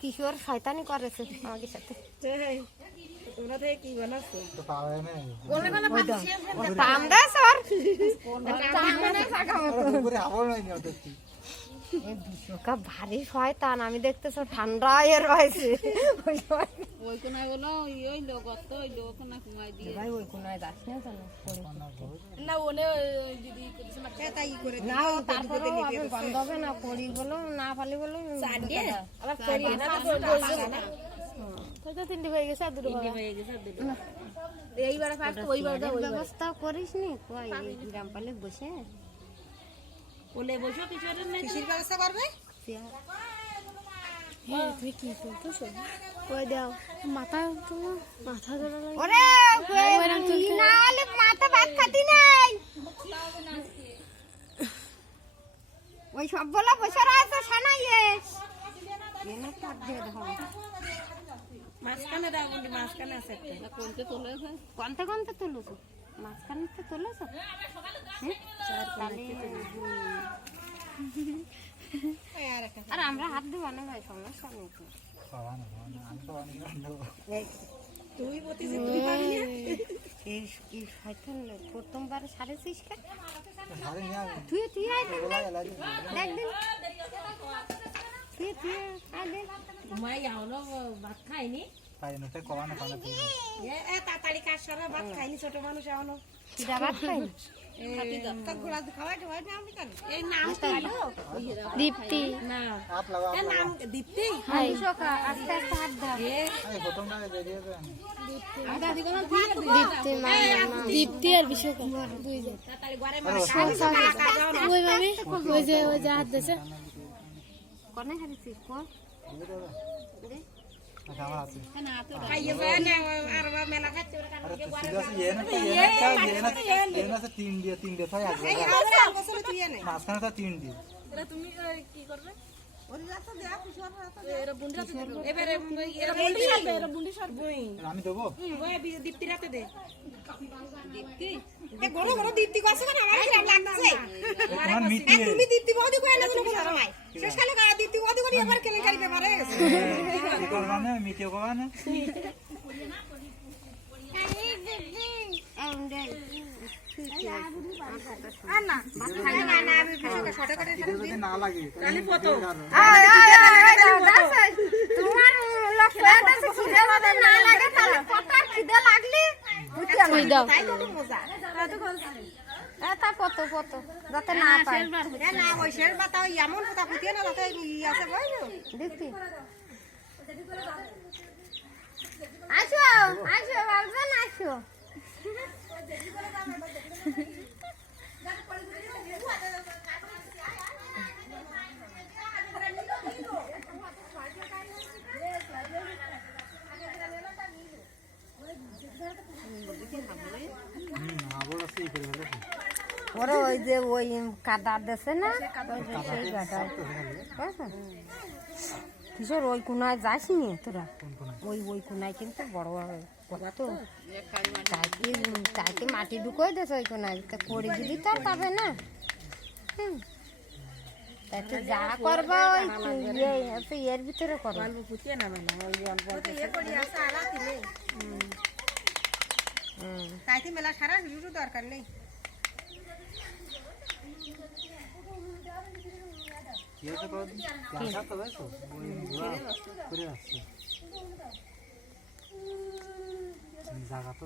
কিশোর শয়তানি করেছে আমাদের সাথে। তোমরা থেকে কি বানাচ্ছো? তো পাওয়া নেই পাম দে সর উপরে আবার নাই না দেখছি বিশ্বকাপ ভারী শয়তান। আমি দেখতেছো ঠান্ডা এর রয়েছে ওই কোনায় বলো ওই লোক অত ওই লোক না ঘুমাই দিয়ে ভাই ওই কোনায় যাস না জানো না ওনে দিদি তাই করে না তারপরে গন্ধ হবে না পড়ি বলো না পালি বলো আবার করি না তো তিনটে হয়ে গেছে আর দুটো হয়ে গেছে দুটো এইবার ফার্স্ট ওইবার দাও ব্যবস্থা করিস নি কই গ্রাম পালে বসে ওলে বসো কিশোরের নাই কিসের ব্যবস্থা করবে তুই কি করতেছ কই দাও মাথা ধরে ওরে না হলে মাথা ভাত খাতি নাই ওই সব বলা বসে আছে সানাইয়ে এনে কাট দিয়ে দাও মাঝখানে দাও বন্ধু মাঝখানে আছে একটা কোনতে তোলে কোনতে তুলছ মাঝখানে তো তুলছ আর আমরা হাত দিব না ভাই সমস্যা নেই পাওয়া না আমি তো অনেক তুই বলতিস তুই পাবি না এই শয়তান প্রথমবার সারেছিস কা সারে নিয়া তুই আই দেখ দিন তুই আই দেখ ঘুমাই যাও না ভাত খাইনি পাই না তাই কওয়া না পানা এ তাড়াতাড়ি কাজ সারা ভাত খাইনি ছোট মানুষ এখনো কিরা ভাত খাই দীপ্তি না হাত লাগাও এ নাম দীপ্তি সকা আস্তে আস্তে হাত দাও এই প্রথম না বেরিয়ে যান দীপ্তি মা দীপ্তি আর বিশ্বকা দুই জন তাড়াতাড়ি ঘরে মাছ ওই মামি ওই যে হাত দেছে কোনে হারিছিস কোন আমার আছে না তো খাইয়ে যায় না আর মেলা খাচ্ছে ওরা আরে তো সিধা সে ये ना से तीन দিয়ে তাই আসবে মাঝখানে তো তিন দিয়ে এরা তুমি কি করবে ওরে রাস্তা দেয়া কিশোর রাস্তা এরা বুন্ডি রাস্তা এবারে এরা বুন্ডি সারবে এরা বুন্ডি সারবে আমি দেবো ওই দীপ্তি রাতে দে দীপ্তি এ গড় গড় দীপ্তি কাছে না আমার কিরম লাগছে তোমার মিটি তুমি দীপ্তি বদি কই না তুমি বুঝা নাই শেষ কালে গা দীপ্তি বদি করি এবার কেলে কারি ব্যাপারে কি করবা না মিটি করবা না যদি না লাগে তাহলে কত তোমার লক্ষ্য আছে খিদে যদি না লাগে তাহলে কত খিদে লাগলি বুঝি দাও তাই কত মজা এটা কত যাতে না পায় না ওই শের বাতা ওই এমন কথা পুতিয়ে না যাতে আছে বুঝছো দেখি আসো বাবজান আসো আবার আছে করে গেল ওরে ওই যে ওই কাদা দেছে না কিশোর ওই কোনায় যাসনি তোরা ওই কোনায় কিন্তু বড় কত চাইতে মাটি ঢুকোই দেছে ওই কোনায় তা করে দিলি তো আর পাবে না তাতে যা করবা ওই এর ভিতরে করো পুতিয়ে না মানে ওই অল্প এ করি আছে আলা তিলে তাইতে মেলা সারা কিছু দরকার নেই ये तो क्या था वैसे पूरे আসছে জায়গা তো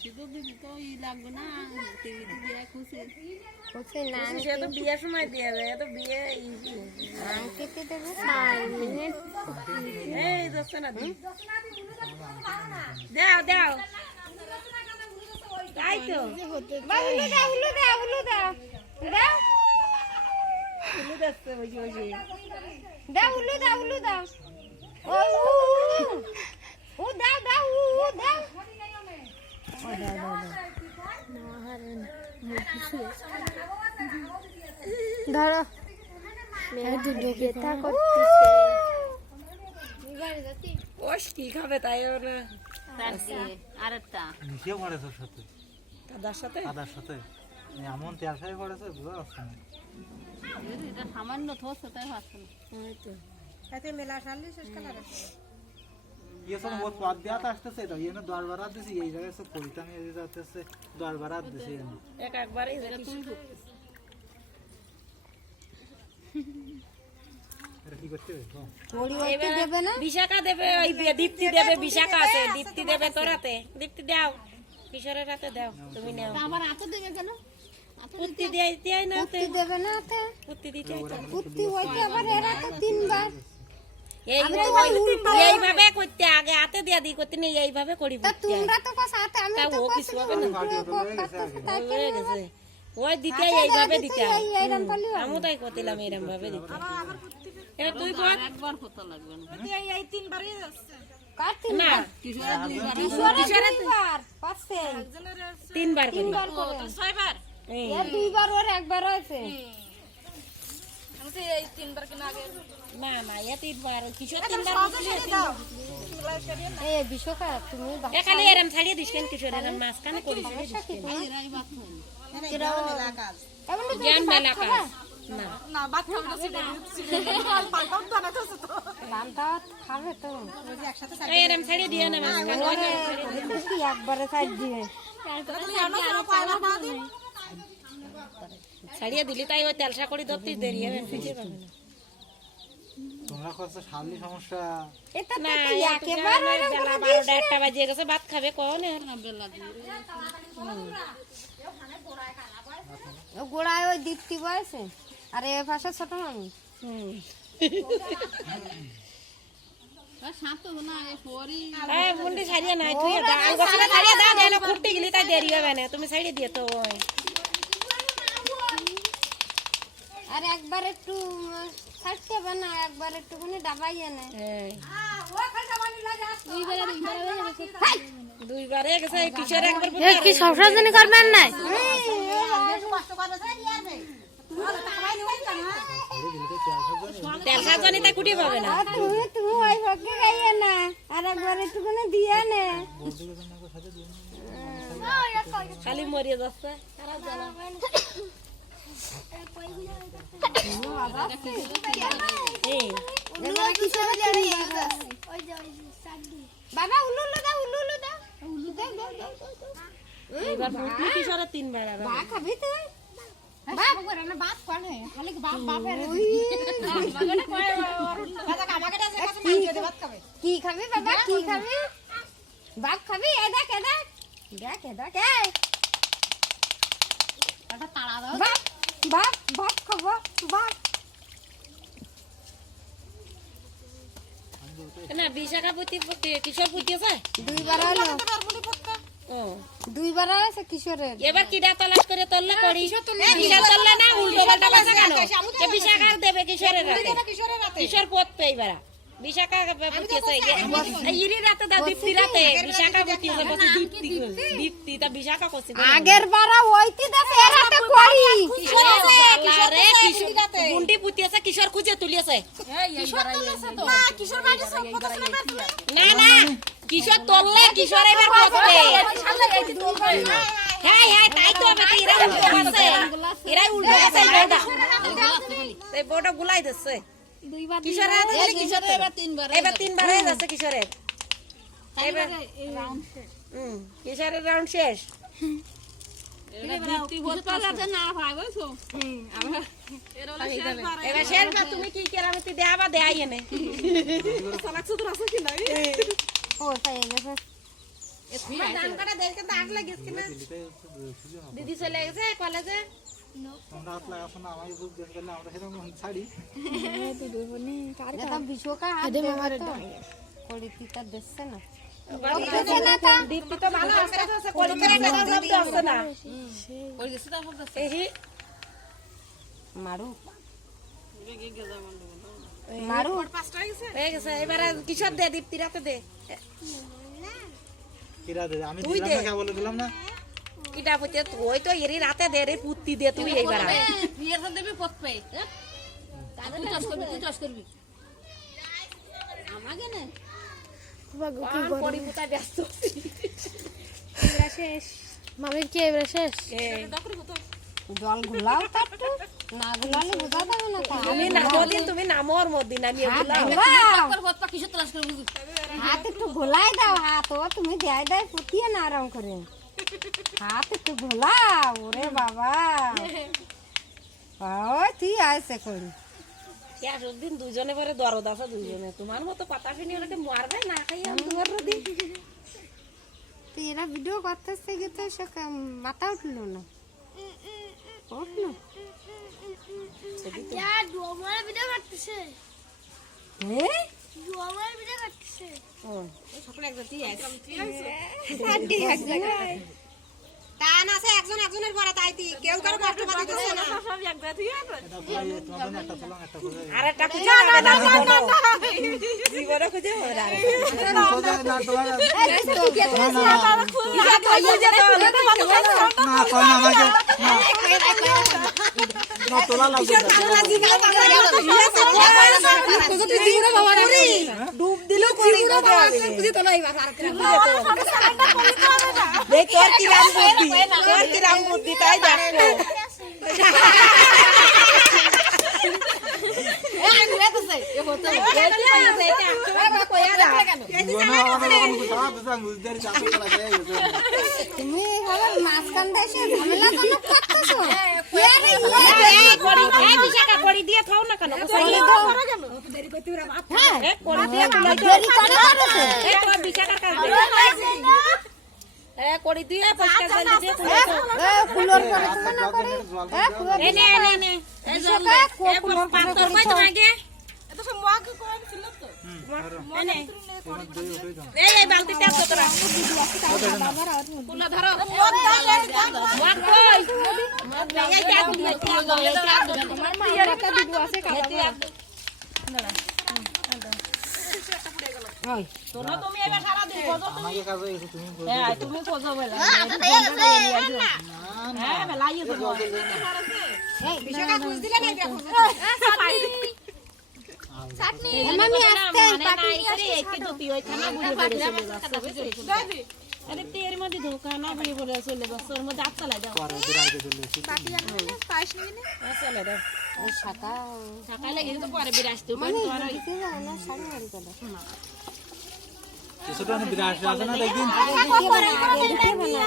শুধু দিদি তো ই লাগবে না টিভিতে বিয়ে খুশি না সে তো বিয়ের সময় দিয়ে দেবে তো বিয়ে ইজি আংটিতে দেবো 5 মিনিট এই দোস্ত না দাও দাও তাই তো বাবুলু দাও দাও ফুলু দেখতে বসে বসে দাও ও দাও ধরো ওস কি খাবে তাই না আরেকটা নিচেও পড়ে তোর সাথে কাদার সাথে আদার সাথে এমন তেল সাই পড়েছে বুঝা যাচ্ছে না এটা সামান্য থোস তাই হচ্ছে না এতে মেলা শালি শেষ কালার আছে ये सब बहुत स्वाद दिया था আসতেছে এটা ये না দর বারাত দিছি এই জায়গায় সব পরিতাম এই যাচ্ছে দর বারাত দিছি একবারই এটা তুই এটা কি করতে হবে ওড়ি ওইতে দেবে না বিশাখা দেবে ওই দীপ্তি দেবে বিশাখা আছে দীপ্তি দেবে তোরাতে দীপ্তি দাও কিশোরের হাতে দাও তুমি নাও আমার হাতে দেবে কেন পুত্তি দেয় না পুত্তি দেবে না হাতে পুত্তি দিতে পুত্তি ওইতে আবার এরা তো তিনবার এইভাবে করতে আগে হাতে দিয়া দি করতে নেই এইভাবে করি তা তোমরা তো কস হাতে আমি তা তো ও কস কিছু হবে না হয়ে গেছে ওই দিতে এইভাবে দিতে এইরকম পালি আমি তাই করতেলাম এরকম ভাবে দিতে এবার তুই কর একবার করতে লাগবে না এই তিনবারই যাচ্ছে কাট না কিশোরে দুইবার পাঁচে তিনবার করি তিনবার করে ছয়বার এর দুইবার ওর একবার হয়েছে এই তিনবার কিনা আগে না না এ তিনবার কিশোর তিনবার এই বিশোকা তুমি এখানে এরম ছাড়িয়ে দিস কেন কিশোর এরম মাছ কানে করিস জ্ঞান মেলা কাজ না লামটা খাবে তো এরম ছাড়িয়ে দিয়ে না মাছ কানে কি একবারে সাইড দিয়ে ছাড়িয়ে দিলি তাই ওই তেলসা করে ধরতে দেরি হবে বুঝতে পারবে না তোমরা কষ্ট শালি সমস্যা এটা না তো একেবারে বেলা 12টা 1টা বাজে গেছে ভাত খাবে কোন না বেলা গোড়ায় ওই দীপ্তি বয়সে আর এ পাশে ছোট মামি মুন্ডি ছাড়িয়ে নাই তুই গোসলে ছাড়িয়ে দাও দেন খুঁটতে গেলি তাই দেরি হবে না তুমি ছাড়িয়ে দিয়ে তো ওই আর একবার একটু ছাড়তে হবে না একবার একটুখানি ডাবাইয়ে নেয় দুইবারে গেছে কিশোর একবার কি সবসাজনী করবেন না তেল সাজনি তাই কুটি পাবে না তুমি তুমি ওই ভাগে গাইয়ে না আর একবার একটুখানি দিয়ে নে খালি মরিয়ে যাচ্ছে বাবা উলু দাও উলু দাও এবার ভূতনি কিশোরের তিনবার আবার বা খাবি তুই বাপ করে না বাপ করে খালি বাপ বাপের কি খাবি বাবা কি খাবি বাপ খাবি এ দেখ এ দেখ দেখ এ দেখ এটা তাড়া দাও বাপ বাপ বাপ খাবো বাপ না বিশাখা পুতি কিশোর পুতি আছে দুইবার হলো ও দুইবার আছে কিশোরের এবার কিডা তলাশ করে তললে করি কিশোর তললে না উল্টো পাল্টা বাজা কেন এ বিশাখার দেবে কিশোরের রাতে কিশোর পথ পেইবারা বিশাখা পুতিছে ইরি রাতে দা দীপ্তি রাতে বিশাখা পুতিছে বসে দীপ্তি তা বিশাখা কইছে আগের বারা ওইতি দা ফেরাতে করি আরে কিশোর গুন্ডি পুতিছে কিশোর খুঁজে তুলিছে কিশোর তুলেছে তো না কিশোর বাড়ি সব কথা না না কিশোর তললে কিশোর এবার পথে হ্যাঁ হ্যাঁ তাই তো আমি এরা উল্টো আছে এরা উল্টো আছে বড়টা এই বড়টা গুলাই দিচ্ছে কিশোরের হাতে দিলে কিশোরের এবার তিনবার হয়ে যাচ্ছে কিশোরের এবার কিশোরের রাউন্ড শেষ এবার শেষ বা তুমি কি কেরামতি দেবা দেয়াই এনে ও তাই গেছে দিদি চলে গেছে কলেজে তোমরা হাত লাগাছো না আমাকে খুব দেন করলে আমরা সেরকম ছাড়ি এটা বিশোকা হাত দে মারে করি কি তা দেখছে না দীপ্তি তো ভালো আছে কলিকের একটা শব্দ আছে না ওই গেছে তো এই মারু মারু হয়ে গেছে এবারে কিশোর দে দীপ্তি রাতে দে কিরা দে আমি দিলাম না কে বলে দিলাম না কিটা পতে তুই তো এরি রাতে দে রে পুত্তি দে তুই এইবার বিয়ের সাথে দেবে পথ পাই তুই চাষ করবি আমাকে না পরিপুতা ব্যস্ত শেষ মামির কি এবারে শেষ জল ঘোলাও তো একটু, না ঘোলালে বোঝা যাবে না তো। তুমি নামো দিন, তুমি নামো ওর মধ্যে না নিয়ে হাত বলাও। ঘোলাও, তোর পথ পা কিসের তলাশ করবি তুই? হাত একটু ঘোলাই দাও, হাত ও তুমি দেয় দেয় পুতিয়ে না আরাম করে, হাত একটু ঘোলাও। ওরে বাবা, ও তুই আইসে করি। দিন দুজনে পরে দরদ আছে দুজনে, তোমার মতো পাতা ফিনি ওটাকে মারবে না খাইয়া তোমার রোদি। তো এরা ভিডিও করতেছে কিন্তু সে মাথা উঠলো না, উঠলো টান আছে একজন একজনের পরে তাই কেউ কারো কষ্ট পাতি দিচ্ছে না। একটা তোলা একটা করে আর একটা খুঁজে হবে না জীবনে খুঁজে হবে না। না তোলা না কোন আমাকে না তোলা লাগবে ডুব দিলো করি বুঝি তো নাই বাবা আর দেখ তোর কি রাম বুদ্ধি, তোর কি রাম বুদ্ধি তাই দেখো। এই ঘুরে তো সে এ হতো তুমি এভাবে মাঝখান দেশে ঝামেলা কেন করতেছো? বিশাখা করি দিয়ে খাও না কেন? হ্যাঁ, করি দিয়ে দেরি করে করেছে। বিশাখার কাজ করি দিয়ে পরিষ্কার জল দিয়ে কুলোর করে তুমি না করে, কুলোর এনে এনে এনে এই জল পাতর কই তোমাকে এত সব মগ করে ছিল তো। এনে এই এই বালতিটা তো তোরা কুলা ধরো ওয়াক কই এই কাট তোনো তুমি এবার সারা দিন খোঁজো আমাকে কাজে এসে তুমি হ্যাঁ তুমি খোঁজো বলে হ্যাঁ বেলাই তো বিশাখা বুঝ দিলে না দেখো। মামি আসতে अरे तेरे मध्य धोखा ना भी बोले चले बस और मध्य आप चला जाओ পরে দিরাইতে দিলে चले दो শাখা सकाळ लगे तो परे बिरास तो মানে দিতে যাও না, শাড়ি মারি করে ছোট বিরাট আছে না দেখদিন আগে দিতে হবে না।